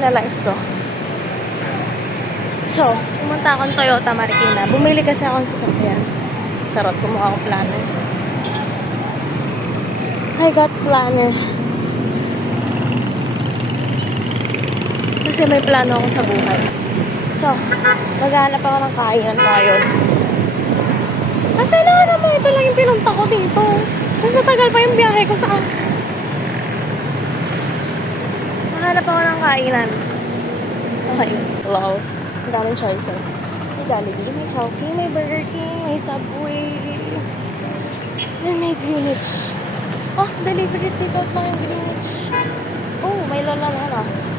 pinalife ko. So, pumunta akong Toyota Marikina. Bumili kasi akong sasakyan. Charot, kumuha akong planner. I got planner. Kasi may plano ako sa buhay. So, maghanap ako ng kainan ngayon. Kasi naman, ito lang yung pinunta ko dito. Mas matagal pa yung biyahe ko saan. Maghanap ako ng kainan. Okay. Lols. Ang daming choices. May Jollibee, may Chowking, may Burger King, may Subway. And may Greenwich. Oh, delivery take out lang yung Greenwich. Oh, may Lola Lolas.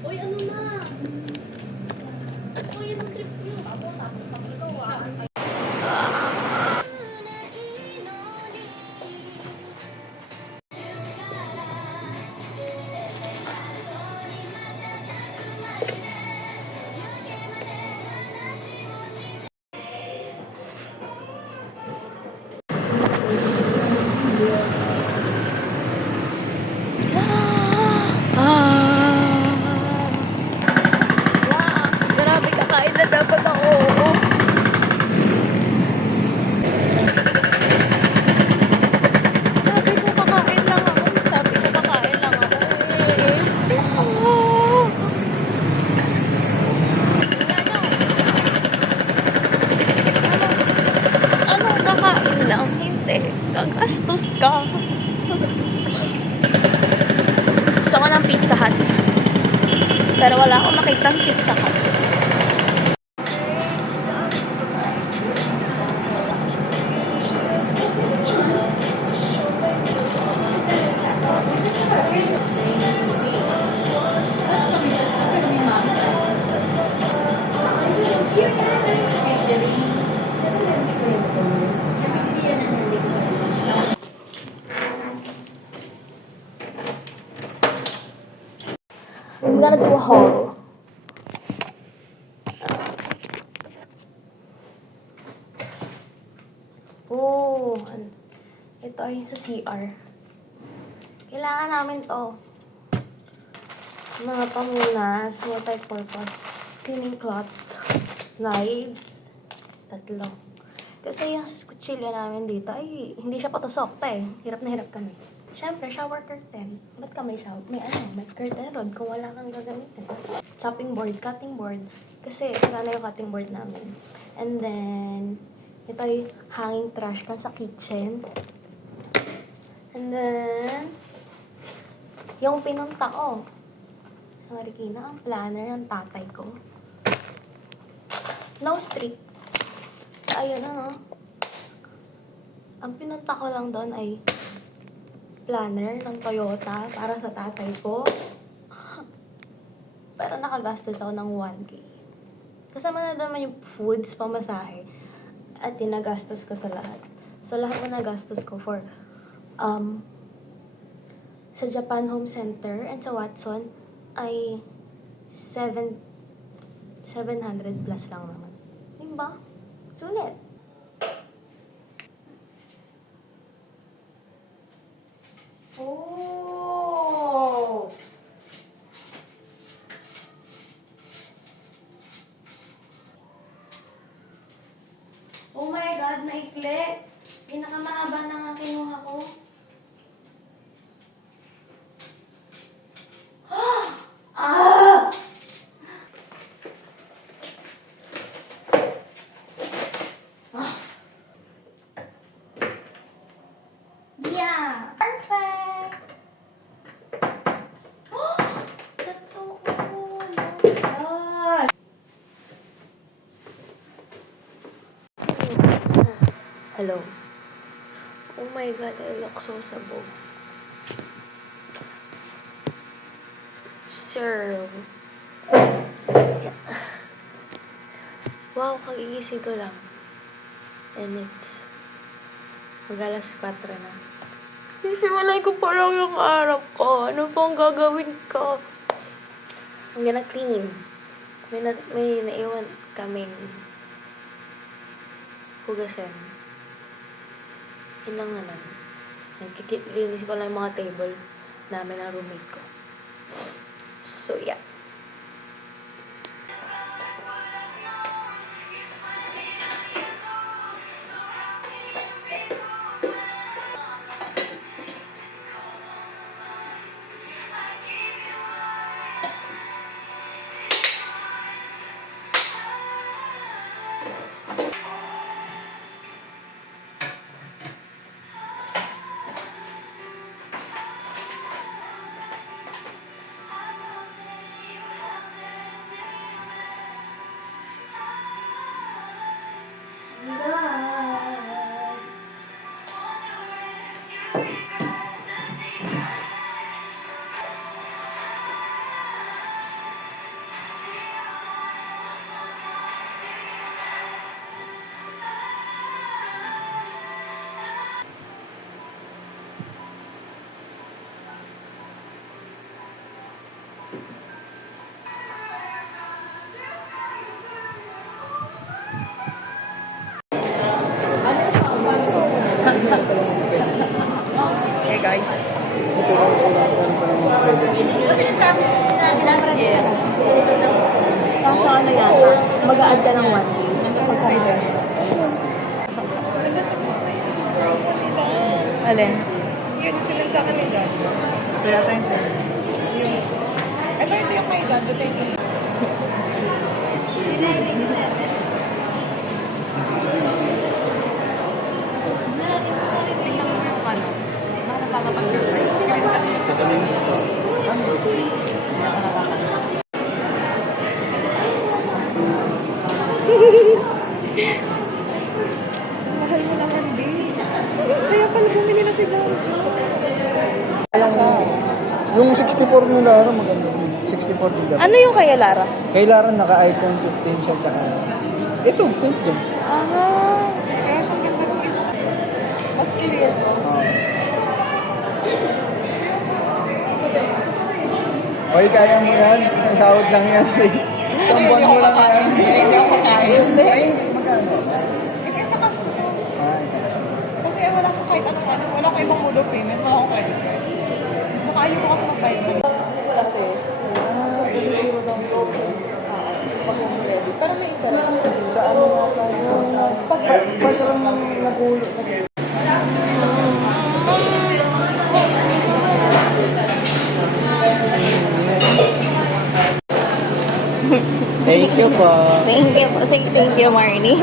Uy, ano na? Uy, ano trip nyo? Tapos ito, Grabe, kakain na dapat ako. Sabi ko kakain lang ako. Ano, kakain lang? Hindi. Gagastos ka. Gusto ko ng Pizza Hut. Pero wala akong makitang Pizza Hut. We gotta do a haul. Oh, ito ay sa CR. Kailangan namin to. Mga pamunas, multi-purpose, cleaning cloth, knives, 3. Kasi yung kutsilyo namin dito ay hindi siya patusok eh. Hirap na hirap kami. Siyempre, shower curtain. Ba't ka may shower? May curtain rod kung wala kang gagamitin. Chopping board, cutting board. Kasi sila na yung cutting board namin. And then, ito ay hanging trash pan sa kitchen. And then, yung pinunta ko sa Marikina, ang planner ng tatay ko. No street. So, ayun ano. Ang pinunta ko lang doon ay planner ng Toyota para sa tatay ko. Pero nakagastos ako ng 1K. Kasama na naman yung foods, pamasahe. At tinagastos ko sa lahat. So, lahat na nagastos ko for sa Japan Home Center and sa Watson ay 700 plus lang naman. Diba? Sulit. Oh! Oh my God, naikli. Pinakamahaba na nga kinuha ko. Ah! Yeah! Perfect! That's so cool! Oh my God! Hello. Oh my God, I look so sabog. serve. Wow, kagigising ko lang. And it's mag-alas 4 na. Sisimulay ko pa lang yung araw ko. Ano pang gagawin ko? I'm gonna clean. May naiwan kaming hugasan. Yun lang naman. Linis ko lang yung mga table namin ng roommate ko. So, yeah. Hey guys. Kaso ano yata, mag-a-add ka ng 1K. Alin? Yun yung silang sa akin ni John. Kaya tayo yung... Ito yung may John. Ito yung... Tingnan mo yung ano. Bakit natatapat yung price? Mahal mo naman, babe. Kaya pala bumili na si John. Yung 64 ni Lara maganda. 64 din dapat. Ano yung kay Lara? Kay Lara naka-iPhone 15 siya tsaka ito, 10 dyan. Ah, Kaya siyang ganda ng isa. Mas clear. Hoy, kaya mo yan. Isang sahod lang yan. Isang buwan mo lang yan. Hindi ako makain. Ay, hindi. Magkano? Ito yung kakas ko to. Ay, Kasi wala ko kahit ano. Wala ko ibang mode of payment. Wala akong credit card. Saka ayaw ko kasi mag-bayad na. Kasi, susuro daw yung pag ready. Para may interest. sa ano nga tayo? Parang nagulo. Thank you po. thank you po. Say thank you, Marnie.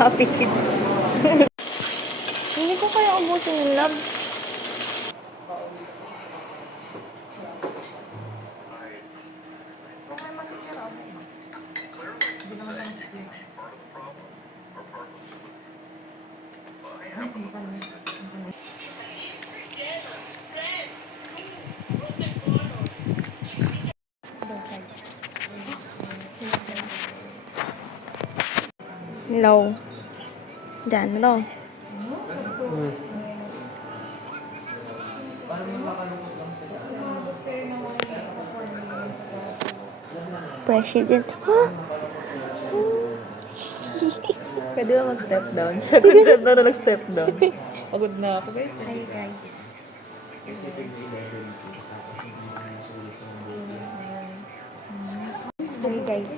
Happy kid. Hindi ko kaya ubusin yung love. Hello. Diyan, hello. President. Huh? Pwede ba mag-step down? Consent na nag-step down. Pagod na ako guys. Hi guys. Hi guys.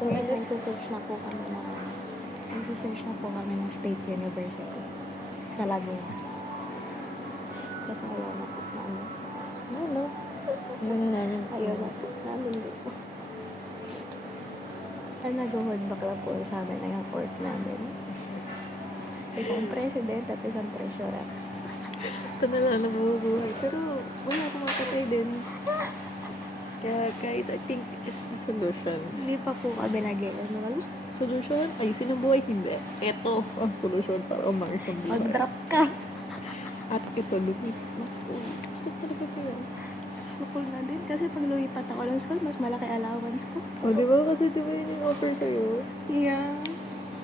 Guys, nagsisearch na po kami ng State University sa Laguna. Kasi ayaw na po namin. Ano? Ayaw na po namin dito. Ay, nag-hold back lang po sa amin na yung court namin. Isang president at isang treasurer. Ito na lang nabubuhay. Pero wala akong makatay din. Kaya guys, I think it's the solution. Hindi pa po kami nag-i-enroll. Solution? Ayusin ang buhay, hindi. Ito ang solution para umayos ang buhay. Mag-drop ka. At ito, lumipat ng school. Gusto ko talaga ko yun. Gusto ko na din. Kasi pag lumipat ako ng school, mas malaki allowance ko. O, di ba? Kasi di ba yun yung offer sa'yo? Yeah.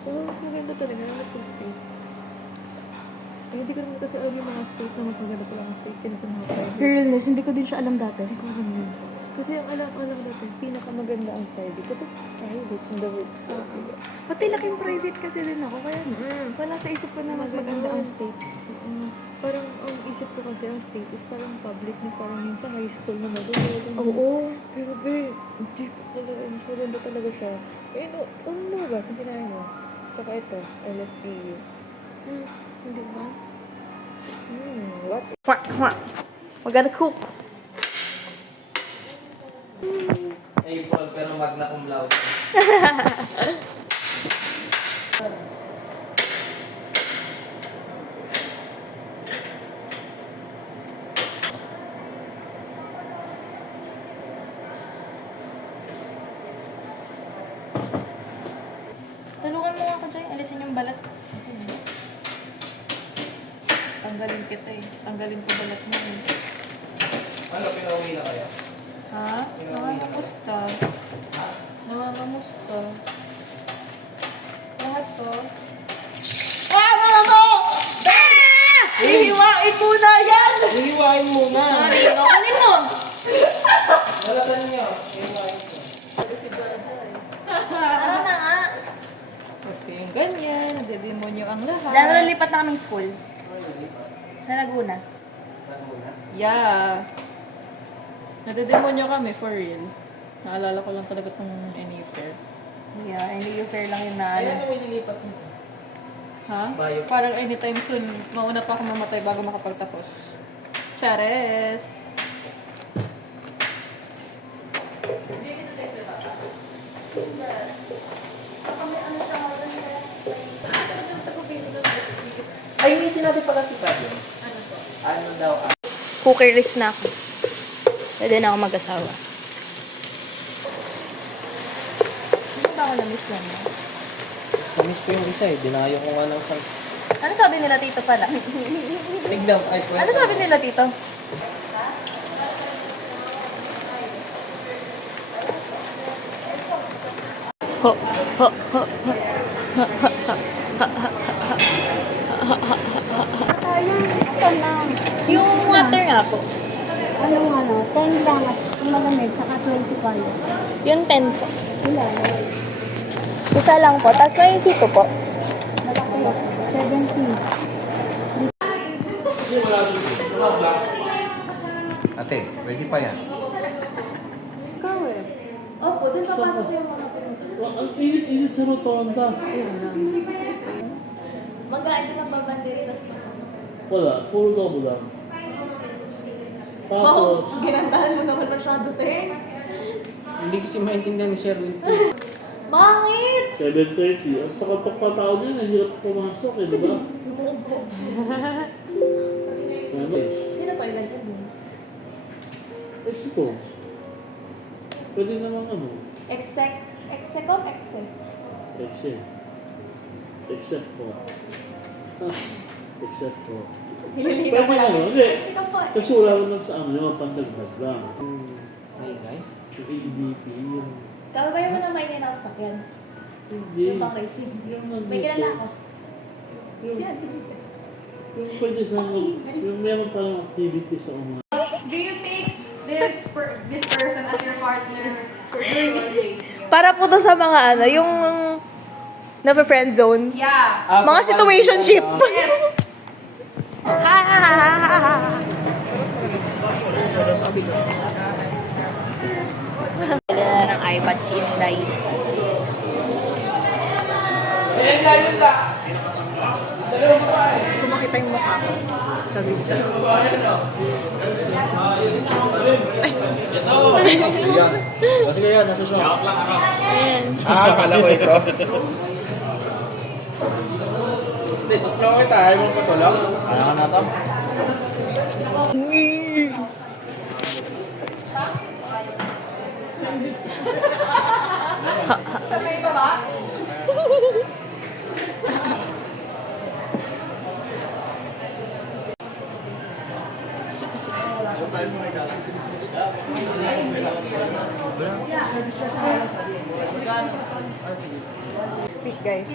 Oo, mas maganda talaga na mag-state. Ay, hindi ko naman kasi alam yung mga state na mas maganda pala ang state kaysa sa mga private. Girlness, hindi ko din siya alam dati. Kasi ang alam dati, pinakamaganda ang private. Kasi private in the works. Pati laking private kasi din ako. Kaya wala sa isip ko na mas maganda ang state. Parang ang isip ko kasi ang state is parang public na parang yun sa high school na maganda. Oo. Pero babe, hindi ko talaga, mas maganda talaga siya. Eh, no, ano ba? Saan kinahin mo? Tsaka ito, LSPU. Hindi ba? What? We gotta cook. April, pero magna cum laude. Tulungan mo ako dyan. Alisin yung balat. Tanggalin kita eh. Tanggalin ko balat mo eh. Ano, pinauwi na kaya? Ha? Nangangamusta? Nangangamusta? Lahat to? Ihiwain muna yan! Hihiwain muna! Sorry, kunin mo. Walagan niyo. Hihiwain ko. Tara na nga. Okay, yung ganyan. Nagdedemonyo ang lahat. Dahil nalipat na kaming school. Sa Laguna. Yeah. Nagdedemonyo kami, for real. Naalala ko lang talaga itong Enifer. Yeah, hindi yung fair lang yun na Kaya ano. ano nililipat mo? Ha? Bio. Parang anytime soon, mauna pa ako mamatay bago makapagtapos. Chares! Ay, may sinabi pala si Fabio. Ano daw? Cookeries na ako. Pwede na ako mag-asawa. Hindi ba ako na-miss lang na? Namiss ko yung isa eh. Dinayo ko nga ng isang... Ano sabi nila tito pala? Tignan, ay Ano sabi nila tito? Ho, ho, ho, ho. Saan lang? Yung water nga po. Ano, 10 lang at malamig, saka 25. Yung 10 po. Ilan? Isa lang po. Tapos may sito po. Malaki. 17. Ate, pwede pa yan. Ikaw eh. Opo, dun papasok yung mga Ang init-init sa rotonda. Mag-aayos ng babandiri, tapos Wala, puro lobo lang. wow, Tapos, ginandahan mo naman masyado, te. Hindi kasi maintindihan ni Sherwin. Bakit? 7:30. Ang pakatok pa tao din, ang hirap pumasok eh, di ba? Ano eh? Sino pa ilan ka dun? Eh, sito. Pwede naman ano, Exec o exec? except for. Except for. Nililinaw ko Pwede lang. naman, hindi. Exec po. Kasi wala naman sa ano, yung pandagdag lang. Ay, guy. Yung ABP, yung... Kababayan mo na maingay na sasakyan. Hindi. Yung pang racing. Yung May kilala ako. Yung, Si Ate. yung pwede sa yung meron palang activity sa umaga. Do you take this person as your partner during this date? Para po to sa mga ano, yung na-friend zone. Yeah. Mga situationship. Yes. Kailan na ng iPad si Inday. Kung makita yung mukha ko sa video. Yan. O sige yan, nasusunod. Akala ko ito. Hindi, tutulong kita. Ayaw mo patulong. Ano na to? Speak, guys.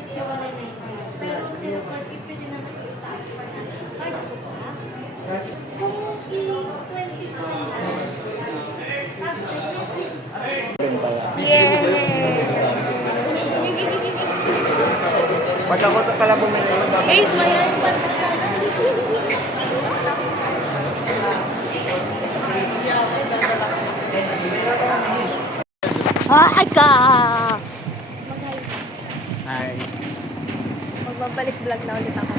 Pag ako sa kalabong na yun, Guys, mayan pa. Hi ka! ay, Magbabalik vlog na ulit ako.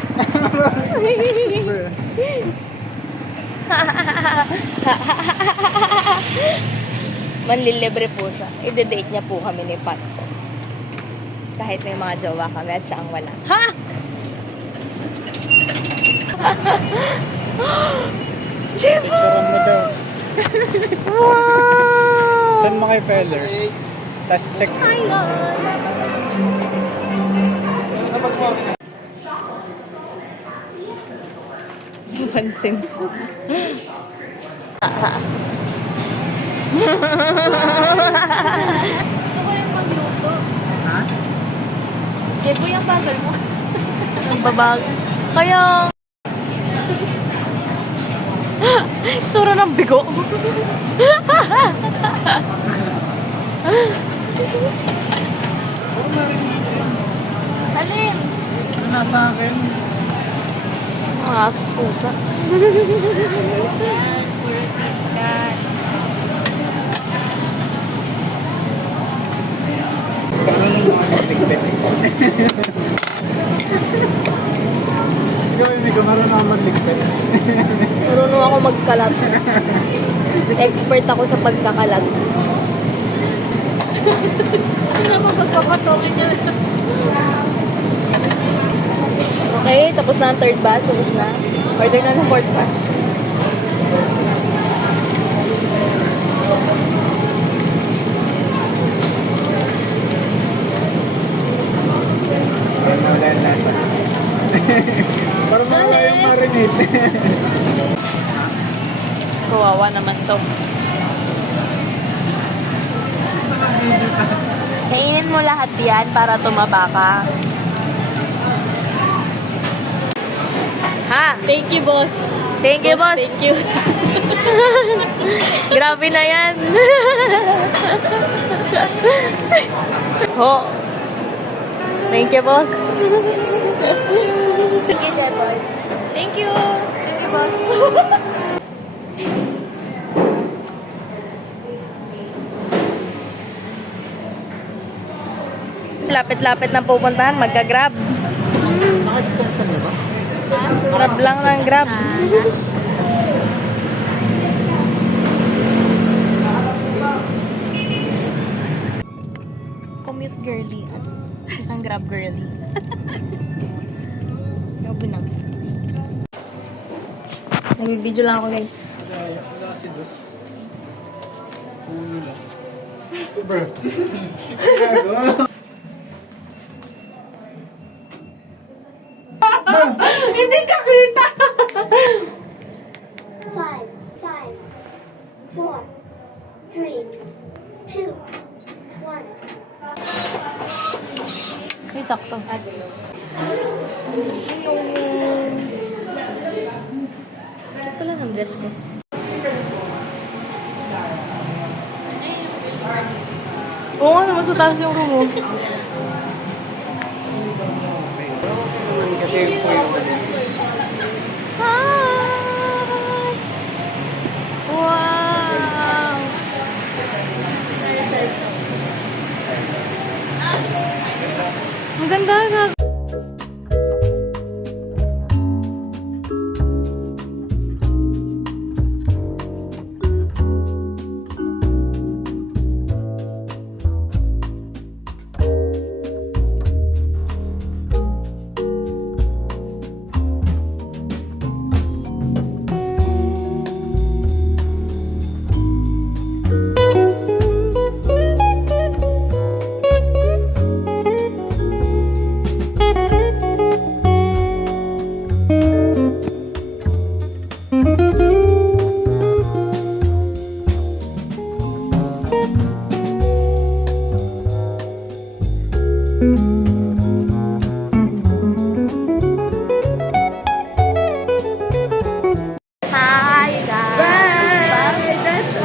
Manlilibre po siya. I-date niya po kami ni Pat. Kahit may mga jowa kami at siya ang wala. Ha? Chibo! sarang na daw. Wow! Saan mo kay Feller? Tapos check. Hi, pansin. Gusto ko yung magluto. Ha? Kaya po yung bagal mo. Ang babag. Kaya... Sura ng bigo. Alin? Ano nasa akin? Mga aso pusa. Yan, puro tiskat. Ano nung mga natigpit? Ikaw yung may gumaro na magligpit. Marunong ako magkalat. Expert ako sa pagkakalat. Ano naman pagpapatongin niya? Okay, tapos na ang third batch. Tapos na. Order na ng fourth batch. Parang wala yung lasa. Parang wala yung marinate. Kawawa naman to. Kainin mo lahat yan para tumaba ka. Ha? Thank you, boss. Thank you, boss. Thank you. Grabe na yan. Ho. Thank you, boss. Thank you, Jeboy. Thank you. Thank you, boss. Lapit-lapit na pupuntahan, magka-grab. Naka-extension niyo ba? Grab lang ng grab. Commute girly. Isang grab girly. Grabe na. Nag-video lang ako, guys. Wala si Dos. Ulo lang. Bro. Hindi ka kita! 5, 4, 3, 2, 1. Uy, sakto. Ito pala ng dress ko. Oo nga, mas mataas yung room mo. Kasi po yung dali. Hi! Wow! Ang ganda.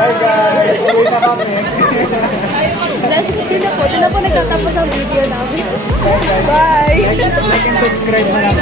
Bye guys! Uwi na kami. Sino po? Sino po nagtatapos ang video namin? Bye! Like and subscribe mo lang.